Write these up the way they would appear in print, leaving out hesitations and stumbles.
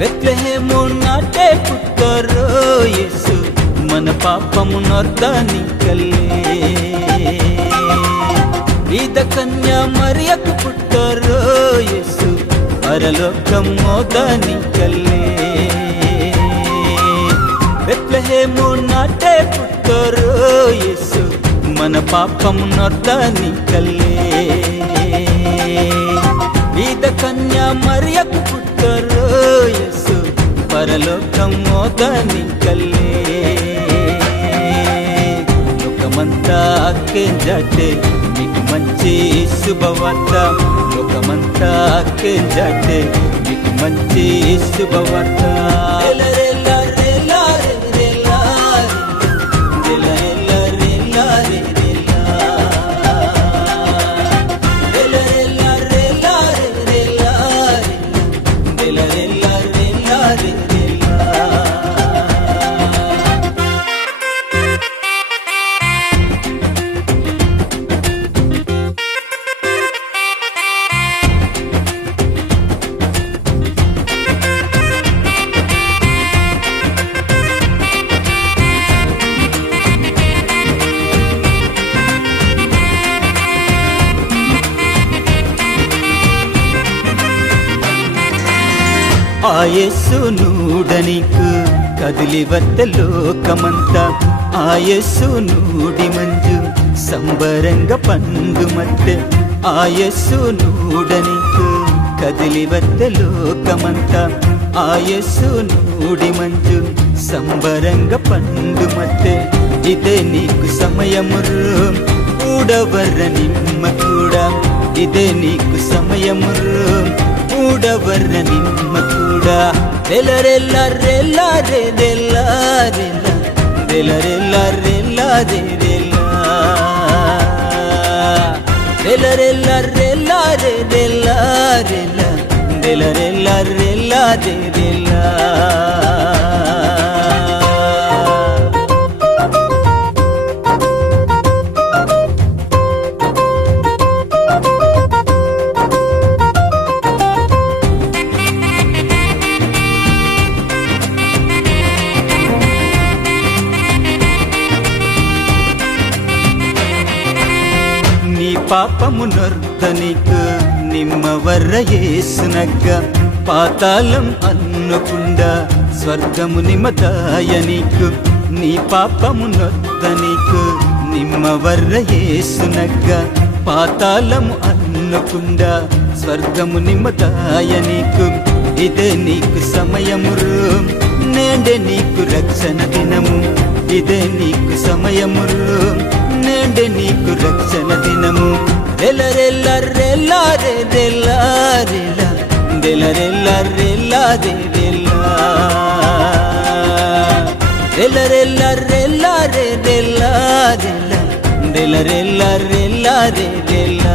బెత్లెహేము నాటే పుట్టరో యేసు మన పాపము నొర్దనికల్లే బీద కన్య మరియకు పుట్టరో యేసు పరలోకం మోదనికల్లే బెత్లెహేము నాటే పుట్టరో యేసు మన పాపము నొర్దనికల్లే బీద కన్య మరియకు పుట్టరో యేసు పరలోకం మోదనికల్లే లోకమంతా అక్కేంజాటే మీకు మంచి శుభవార్త లోకమంతా అక్కేంజాటే మీకు మంచి శుభవార్త ఆ యేసు నూడనికు కదిలి వద్ద లోకమంతా ఆ యేసు నూడి మంజు సంబరంగ పండు మధ్య ఆ యేసు నూడనికు కదిలి వద్ద లోకమంతా ఆ యేసు నూడి మంజు సంబరంగ పండు మధ్య ఇదే నీకు సమయమురు ఊడవర్ర నిమ్మ కూడా ఇదే నీకు సమయమురు ఊడవర్ర నిమ్మ కూడా రెల్ల రెల్ల రే రెల్ల రెల్ల రెల్ల రెల్ల రెల్ల రే రెల్ల రెల్ల రెల్ల రే రెల్ల రెల్ల రెల్ల రెల్ల రెల్ల రే రెల్ల పాపము నొర్దనికు నిమ్మవర్ర యేసునగ్గ పాతాళం అన్నకుండా స్వర్గము నిమదాయనికు నీ పాపము నొర్దనికు నిమ్మవర్ర యేసునగ్గ పాతాళము అన్నకుండా స్వర్గము నిమదాయనికు ఇదే నీకు సమయమురు నేండే నీకు రక్షణ దినము ఇదే నీకు సమయమురు నేండే నీకు రక్షణ దినము రెల్ల రెల్ల రెల్ల రే రెల్ల రెల్ల రెల్ల రెల్ల రెల్ల రే రెల్ల రెల్ల రెల్ల రే రెల్ల రెల్ల రెల్ల రెల్ల రెల్ల రే రెల్ల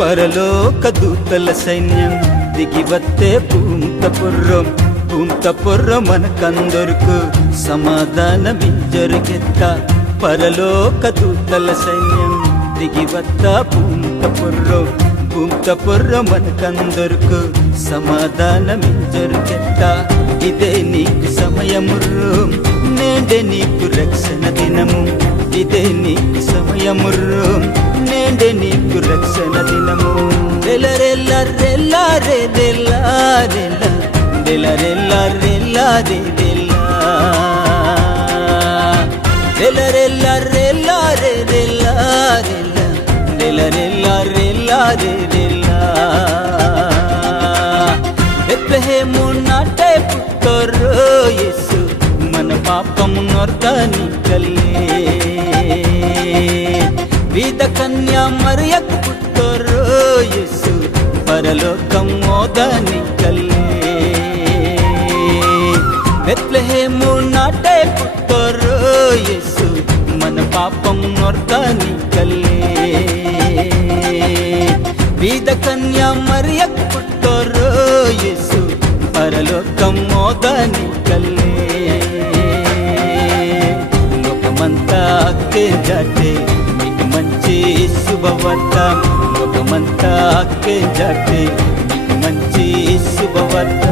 పరలోక దూతల సైన్యం దిగివత్తే భూంత పొర్రం మనకందరుకు సమాధానమింజరుగెత్త పరలోక దూతల సైన్యం దిగివత్త భూంత పొర్రం మనకందరుకు సమాధానమింజరుగెత్త ఇదే నీకు సమయమురు నేండే నీకు రక్షణ దినము ఇదే నీకు సమయమురు నేండే నీకు రక్షణ దినము రెల్ల రెల్ల రెల్ల రే రెల్ల రెల్ల రెల్ల రెల్ల రెల్ల రే రెల్ల రెల్ల రెల్ల రే రెల్ల రెల్ల రెల్ల రెల్ల రే రెల్ల బెత్లెహేము నాటే పుట్టరో యేసు మన పాపము నొర్దనికల్లే బీద కన్య మరియకు పుట్టరో యేసు పరలోకం మోదని కల్లే బెత్లెహేము నాటే పుట్టోరు యేసు మన పాపం నొర్దని కల్లే బీద కన్యా మరియకు పుట్టోరు యేసు పరలోకం మోదని కల్లే లోకమంతా అక్కే జాటే మీకు మంచి శుభవార్త లోకమంతా అక్కే జాటే మీకు మంచి శుభవార్త